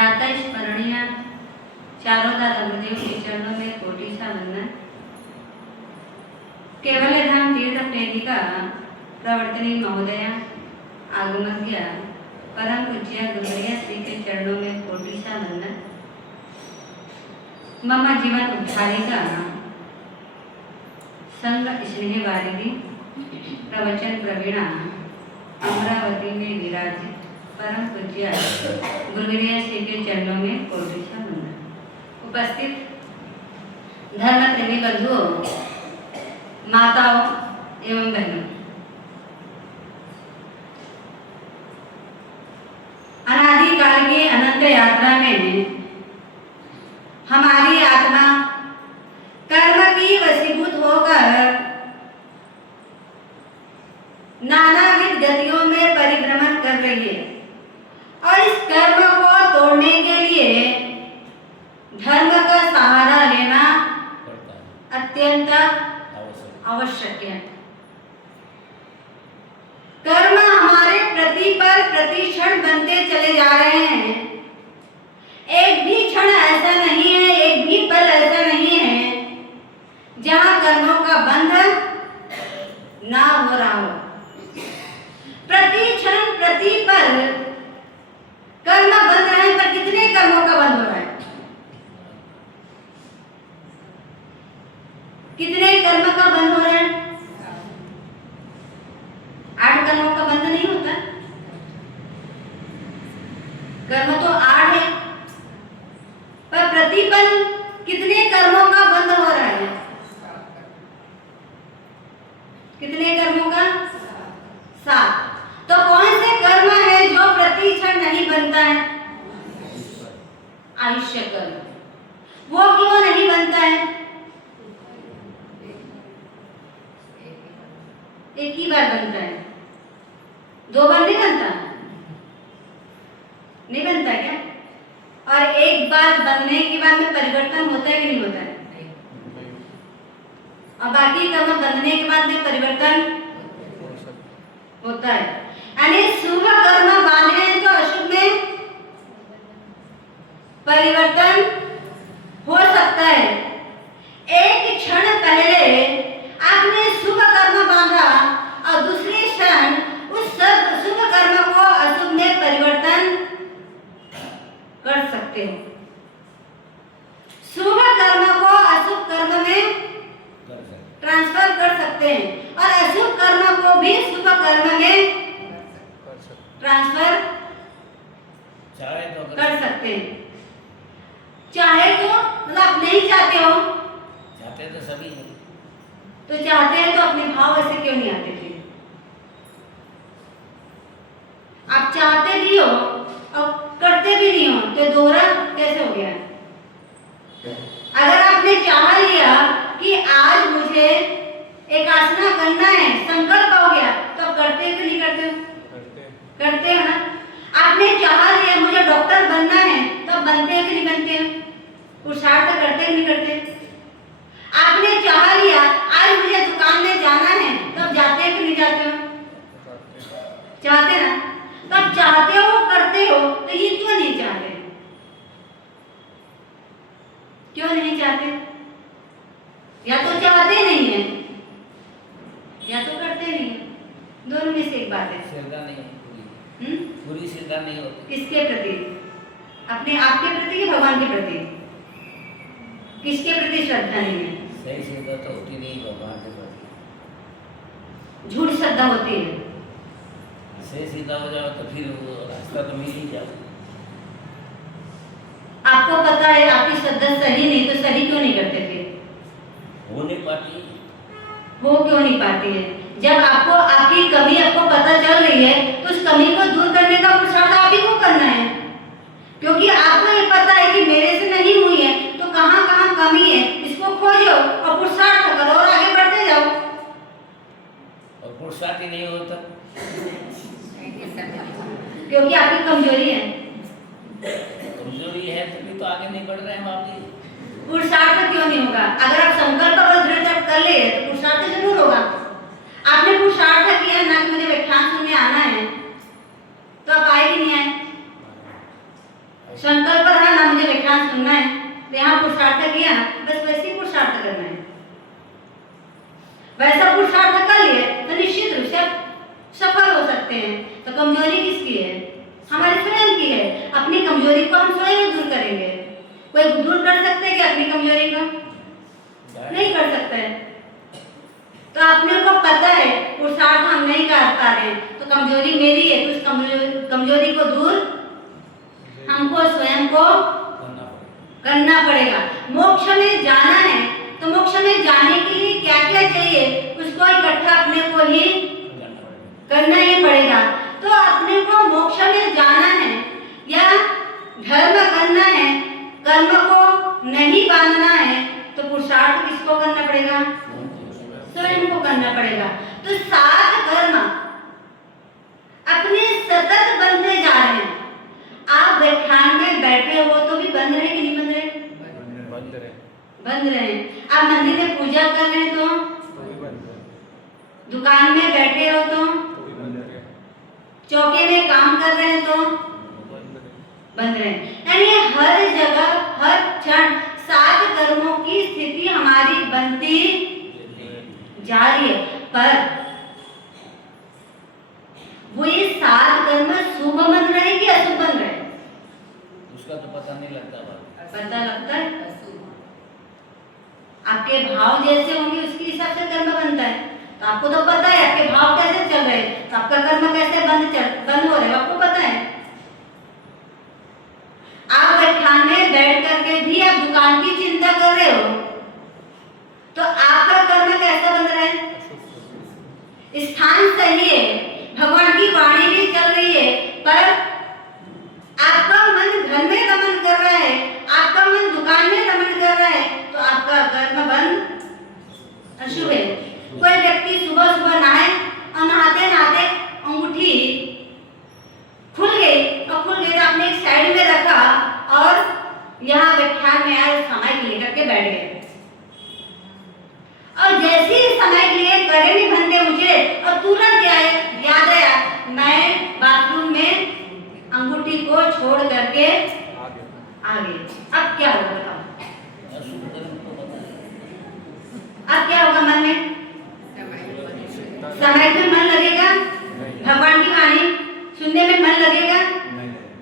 प्रातः स्मरणीय चारों दादा गुरुदेव के चरणों में कोटि सा वंदन। केवल धाम तीर्थ प्रेरिका प्रवर्तनी महोदया आगमज्ञ परम पूज्य गुरुदेव श्री के चरणों में कोटि सा वंदन। मम जीवन उद्धारिका संग स्नेह वारिधि प्रवचन प्रवीणा अमरावती में विराजित परम पूज्य गुरुदेव श्री के चरणों में कोटि सा वंदन। उपस्थित धर्म प्रेमी बंधुओं, माताओं एवं बहनों, अनादिकाल की अनंत यात्रा में हमारी आत्मा कर्म की वशीभूत होकर नानाविध गतियों में परिभ्रमण कर रही है और इस कर्म को तोड़ने के लिए धर्म का सहारा लेना अत्यंत आवश्यक है। कर्म हमारे प्रति पर प्रतिक्षण बनते चले जा रहे हैं। एक भी क्षण ऐसा नहीं है, एक भी पल ऐसा नहीं है जहां कर्मों का बंधन ना हो रहा हो। प्रति क्षण प्रति पल कर्म बंध रहे हैं, पर कितने कर्मों का बंध हो रहा है? कितने कर्म का बंध हो रहा है? 8 कर्मों का बंध नहीं होता। कर्म तो 8 है, पर प्रतिपल कितने कर्मों का बंध हो रहा है? कितने कर्मों का? 7। तो कौन से कर्म है जो प्रति क्षण नहीं बनता है? आयुष्य कर्म। वो क्यों नहीं बनता है? एक ही बार बनता है, 2 बार नहीं बनता। नहीं बनता क्या? और एक बार बनने के बाद में परिवर्तन होता है कि नहीं होता है? और बाकी कर्म बनने के बाद में परिवर्तन होता है। यानी शुभ कर्म बांधे हैं तो अशुभ में परिवर्तन हो सकता है। एक क्षण पहले आपने शुभ कर्म बांधा और दूसरे क्षण उस शुभ कर्म को अशुभ में परिवर्तन कर सकते हो। शुभ कर्म को अशुभ कर्म में ट्रांसफर कर सकते हैं और अशुभ कर्म को भी शुभ कर्म में ट्रांसफर कर सकते हैं। चाहे तो मतलब आप नहीं चाहते हो, चाहते तो सभी हैं। तो चाहते हैं तो अपने भाव ऐसे क्यों नहीं आते थे? आप चाहते भी हो और करते भी नहीं हो, तो दोहरा कैसे हो गया? अगर आपने चाह लिया कि आज मुझे एक आसना करना है, संकल्प हो गया, तो करते हो कि नहीं करते हो? करते हो ना। आपने चाह लिया मुझे डॉक्टर बनना है, तो बनते हो कि नहीं बनते हो? पुरुषार्थ करते कि नहीं करते? आपने चाह लिया आज मुझे दुकान में जाना है, तब जाते हो कि नहीं जाते हो? चाहते ना। तब चाहते हो, करते हो, तो ये क्यों नहीं चाहते? क्यों नहीं चाहते? या तो चाहते नहीं है या तो करते नहीं है। दोनों में से एक बात है। श्रद्धा नहीं है, पूरी श्रद्धा नहीं होती। किसके प्रति? अपने आप के प्रति कि भगवान के प्रति? किसके प्रति श्रद्धा नहीं है? सही श्रद्धा तो होती नहीं भगवान के प्रति। झूठ श्रद्धा होती है। सही श्रद्धा हो जाओ तो फिर वो रास्ता तो मिल ही जाए। आपको पता है आपकी श्रद्धा सही नहीं, तो सही क्यों नहीं करते फिर? हो नहीं पाती। वो क्यों नहीं पाती है? जब आपको आपकी कमी आपको पता चल रही है, तो उस कमी को दूर करने का पुरुषार्थ आप ही को करना है। क्योंकि आपको ये पता है कि मेरे से नहीं हुई है, तो कहाँ कहाँ कमी है इसको खोजो और पुरुषार्थ करो और आगे बढ़ते जाओ। और पुरुषार्थ ही नहीं होता क्योंकि आपकी कमजोरी है। कमजोरी है तभी तो आगे नहीं बढ़ रहे हैं आप भी। पुरुषार्थ क्यों नहीं होगा? अगर आप संकल्प और दृढ़ता कर ले तो पुरुषार्थ जरूर होगा। आपने पुरुषार्थ किया ना कि मुझे व्याख्यान सुनने आना है, तो आप आए कि नहीं आए? संकल्प रहा ना मुझे व्याख्यान सुनना है, तो यहाँ पुरुषार्थ किया ना, बस वैसे ही पुरुषार्थ करना है। वैसा पुरुषार्थ कर लिए तो निश्चित रूप से आप सफल हो सकते हैं। तो कमजोरी किसकी है? हमारी स्वयं की है। अपनी कमजोरी को हम स्वयं ही दूर करेंगे। कोई दूर कर सकते हैं कि अपनी कमजोरी को? नहीं कर सकते हैं। तो अपने को पता है पुरुषार्थ हम नहीं कर पा रहे हैं, तो कमजोरी मेरी है, तो उस कमजोरी को दूर हमको स्वयं को करना पड़ेगा। मोक्ष में जाना है तो मोक्ष में जाने के लिए क्या क्या चाहिए, उसको इकट्ठा अपने को ही करना ही पड़ेगा। तो अपने को मोक्ष में जाना है या धर्म करना है, कर्म को नहीं बांधना है, तो पुरुषार्थ किसको करना पड़ेगा? स्वयं को करना पड़ेगा। तो 7 कर्म अपने सतत बनते जा रहे हैं। आप व्याख्यान में बैठे हो तो भी बंद रहे कि नहीं बंद रहे? बंद रहे। आप मंदिर में पूजा कर रहे हैं तो, दुकान में बैठे हो तो, चौके में काम कर रहे हैं तो बंद रहे। यानी हर जगह हर क्षण 7 कर्मों की स्थिति हमारी बनती जा रही है। पर वो ये 7 कर्म शुभ बन रहे कि अशुभ बन रहे? उसका तो पता नहीं लगता। पता लगता है। आपके भाव जैसे होंगे उसके हिसाब से कर्म बनता है। तो आपको तो पता है आपके भाव कैसे चल रहे हैं, तो आपका कर्म कैसे बंद हो रहे हैं आपको पता है। आप व्याख्यान में बैठ करके भी आप दुकान की चिंता कर रहे हो, तो आपका कर्म कैसा बन रहा है? स्थान सही है, भगवान की वाणी भी चल रही है, पर आपका मन घर में रमन कर रहा है, आपका मन दुकान में रमन कर रहा है, तो आपका कर्म बंद अशुभ है। कोई व्यक्ति सुबह सुबह नहाए और नहाते नहाते अंगूठी खुल गई तो आपने एक साइड में रखा और यहाँ व्याख्यान में आए समय लेकर के बैठ गए, और जैसे ही समय के लिए करे नहीं बनते मुझे, और तुरंत याद आया मैं बाथरूम में अंगूठी को छोड़ करके आ गए। अब क्या होगा बताओ? अब क्या होगा? मन में समय में मन लगेगा? भगवान की वाणी सुनने में मन लगेगा?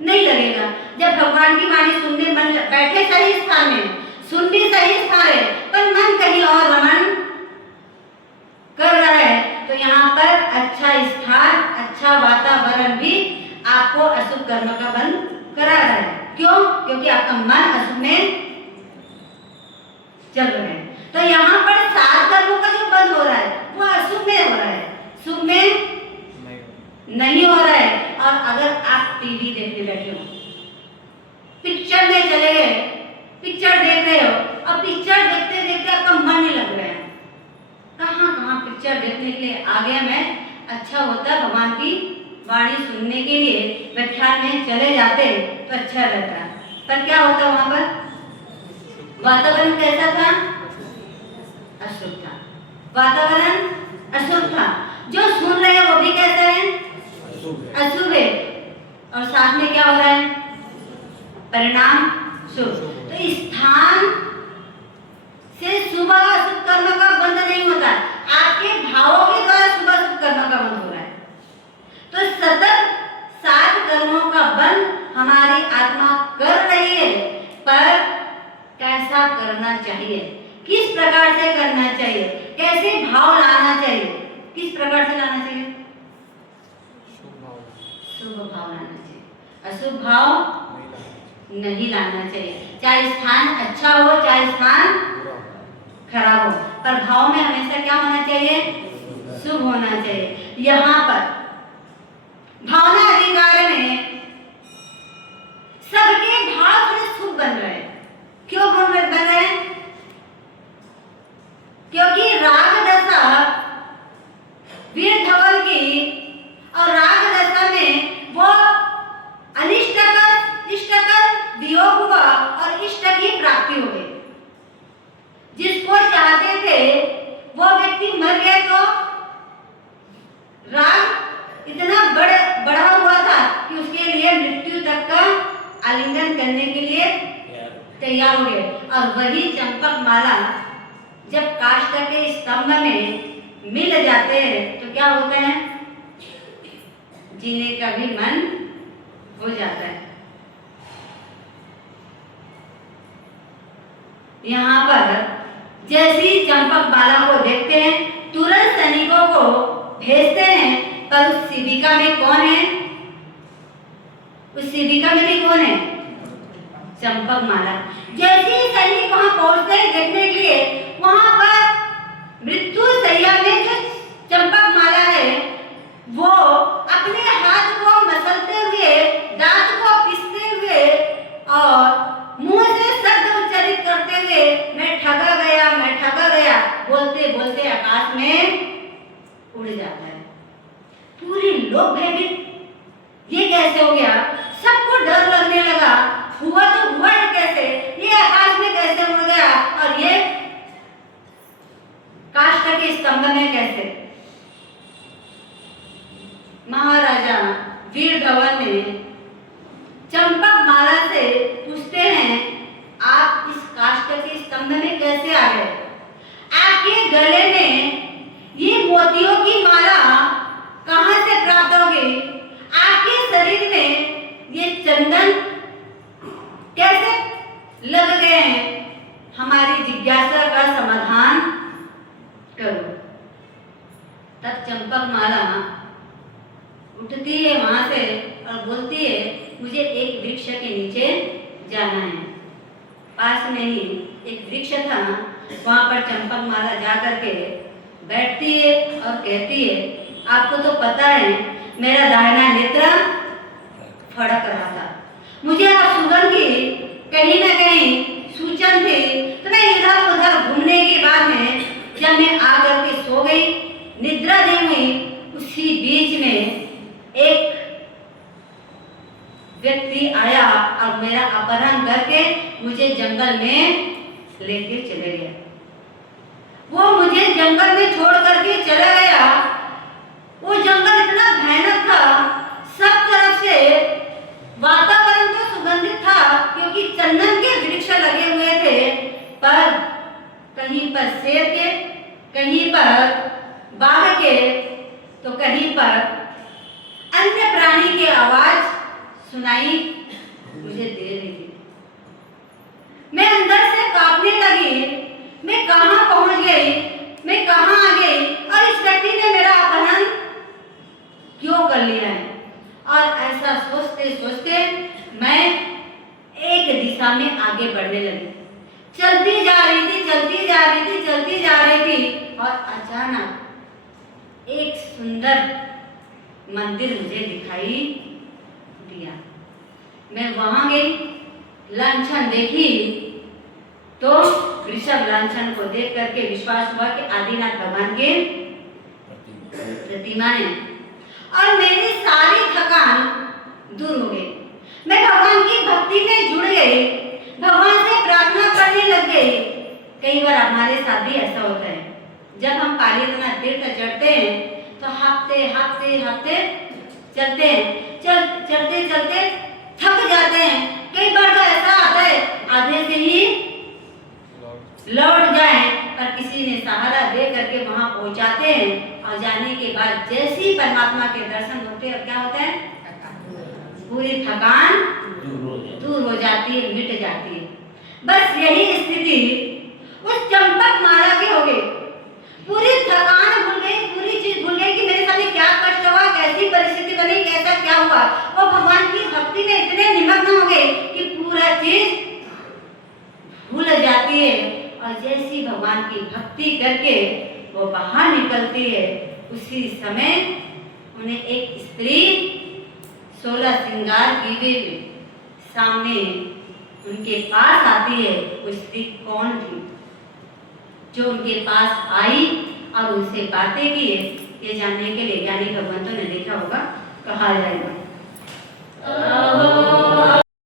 नहीं लगेगा। जब भगवान की वाणी सुनने मन बैठे सही स्थान में, सुन भी सही स्थान है, पर मन कहीं और रमन कर रहा है, तो यहाँ पर अच्छा स्थान अच्छा वातावरण भी आपको अशुभ कर्म का बंध करा रहा है। क्यों? क्योंकि आपका मन अशुभ में चल रहा है। तो यहाँ पर 7 कर्मों का जो बंध हो रहा है वो अशुभ में हो रहा है, शुभ में नहीं हो रहा है। और अगर आप टीवी देखने बैठे हो, पिक्चर में चले गए, पिक्चर देख रहे हो, और पिक्चर देखते देखते आपका मन नहीं लग रहा है, कहाँ पिक्चर देखने के लिए आ गया मैं, अच्छा होता भगवान की वाणी सुनने के लिए व्याख्यान में चले जाते तो अच्छा रहता। पर क्या होता वहां पर? वातावरण कैसा था? अशुभ था। वातावरण अशुभ था। जो सुन रहे हैं वो भी कैसा है? अशुभ है। और साथ में क्या हो रहा है? परिणाम शुभ। तो स्थान से शुभ अशुभ कर्म का बंध नहीं होता, आपके भावों के द्वारा शुभ अशुभ कर्म का बंध हो रहा है। तो सतत 7 कर्मों का बंध हमारी आत्मा कर रही है, पर कैसा करना चाहिए, किस प्रकार से करना चाहिए, कैसे भाव लाना चाहिए, किस प्रकार से लाना चाहिए? शुभ भाव लाना चाहिए, अशुभ भाव नहीं लाना चाहिए। चाहे स्थान अच्छा हो चाहे स्थान खराब हो, पर भाव में हमेशा क्या होना चाहिए? शुभ होना चाहिए। यहाँ पर भावना अधिकार में सबके भाव थोड़े शुभ बन रहे हैं। क्यों बन रहे हैं? क्योंकि राग दशा वीर धवल की, और राग दशा में वो इष्टकर वियोग हुआ और इष्ट की प्राप्ति हो गई। जिसको चाहते थे वो व्यक्ति मर गया, तो राग इतना बड़ा आलिंगन करने के लिए यार तैयार हो गए। और वही चंपक माला जब काष्ठ के स्तंभ में मिल जाते हैं तो क्या होता है, जीने का भी मन हो जाता है। यहाँ पर जैसी चंपक माला को देखते हैं तुरंत सैनिकों को भेजते हैं, पर उस शिविका में कौन है, उस शिविका में भी कौन है, चंपक माला। जैसे ही सैनिक वहां पहुंचते हैं देखने के लिए, वहां पर मृत्यु शैया में जो चंपक माला है वो अपने हाथ को मसलते हुए, दांत को पीसते हुए और मुंह से शब्द उच्चारित करते हुए मैं ठगा गया, मैं ठगा गया बोलते बोलते आकाश में उड़ जाता है। पूरे लोग भयभीत, ये कैसे हो गया, सबको डर लगने लगा। हुआ तो हुआ है कैसे, ये आकाश में कैसे उड़ गया और ये काष्ठ के स्तंभ में कैसे। महाराजा वीर धवन ने चंपक माला से पूछते हैं, आप इस काष्ठ के स्तंभ में कैसे आ गए, आपके गले में ये मोतियों की माला कहां से प्राप्त होगी, आपके शरीर में ये चंदन कैसे लग गए हैं, हमारी जिज्ञासा का समाधान करो। तब चंपक माला उठती है वहां से और बोलती है, मुझे एक वृक्ष के नीचे जाना है। पास में ही एक वृक्ष था, वहां पर चंपक माला जा करके बैठती है और कहती है, आपको तो पता है मेरा दाहिना नेत्र फड़क रहा था, मुझे आप सुगंध की कहीं ना कहीं सूचन थी, तो मैं इधर उधर घूमने के बाद में जब मैं आकर के सो गई, निद्रा नहीं हुई, उसी बीच में एक व्यक्ति आया और मेरा अपहरण करके मुझे जंगल में लेके चले गया। वो मुझे जंगल में छोड़ करके चला गया। वो जंगल इतना भयानक था, सब तरफ से वातावरण तो सुगंधित था क्योंकि चंदन के वृक्ष लगे हुए थे, पर कहीं पर शेर के, कहीं पर बाघ के, तो कहीं पर अन्य प्राणी की आवाज सुनाई मुझे दे रही थी। मैं अंदर से कांपने लगी, मैं कहां पहुंच गई, मैं कहां आ गई और इस व्यक्ति ने मेरा अपहरण क्यों कर लिया है। और ऐसा सोचते सोचते मैं एक दिशा में आगे बढ़ने लगी, चलती जा रही थी, चलती जा रही थी, चलती जा रही थी और अचानक एक सुंदर मंदिर मुझे दिखाई दिया। मैं वहां गई, लांछन देखी तो वृषभ लांछन को देख करके विश्वास हुआ कि आदिनाथ भगवान के प्रतिमा है और मेरी सारी थकान दूर हो गई। मैं भगवान की भक्ति में जुड़ गई, भगवान से प्रार्थना करने लग गई। कई बार हमारे साथ भी ऐसा होता है, जब हम कालीनाथ तीर्थ चढ़ते हैं तो हफ्ते हफ्ते हफ्ते चलते हैं, चलते चलते थक जाते हैं। कई बार तो ऐसा आता है आधे से ही लौट जाए, पर किसी ने सहारा दे करके वहां पहुंचाते हैं और जाने के बाद जैसे ही परमात्मा के दर्शन होते हैं, क्या होता है, पूरी थकान दूर हो जाती है, मिट जाती है। बस यही स्थिति उस चंपक माला की हो गई। पूरी थकान भूल गई, पूरी चीज भूल गई कि मेरे साथ क्या कष्ट हुआ, कैसी परिस्थिति बनी, कैसा क्या हुआ। वो भगवान की भक्ति में इतने निमग्न हो गए कि पूरा चीज भूल जाती है। और जैसी भगवान की भक्ति करके वो बाहर निकलती है, उसी समय उन्हें एक स्त्री 16 श्रृंगार की हुई सामने उनके पास आती है। वो स्त्री कौन थी जो उनके पास आई और उनसे बातें की, ये जानने के लिए ज्ञानी भगवंतों ने देखा होगा, कहा जाएगा।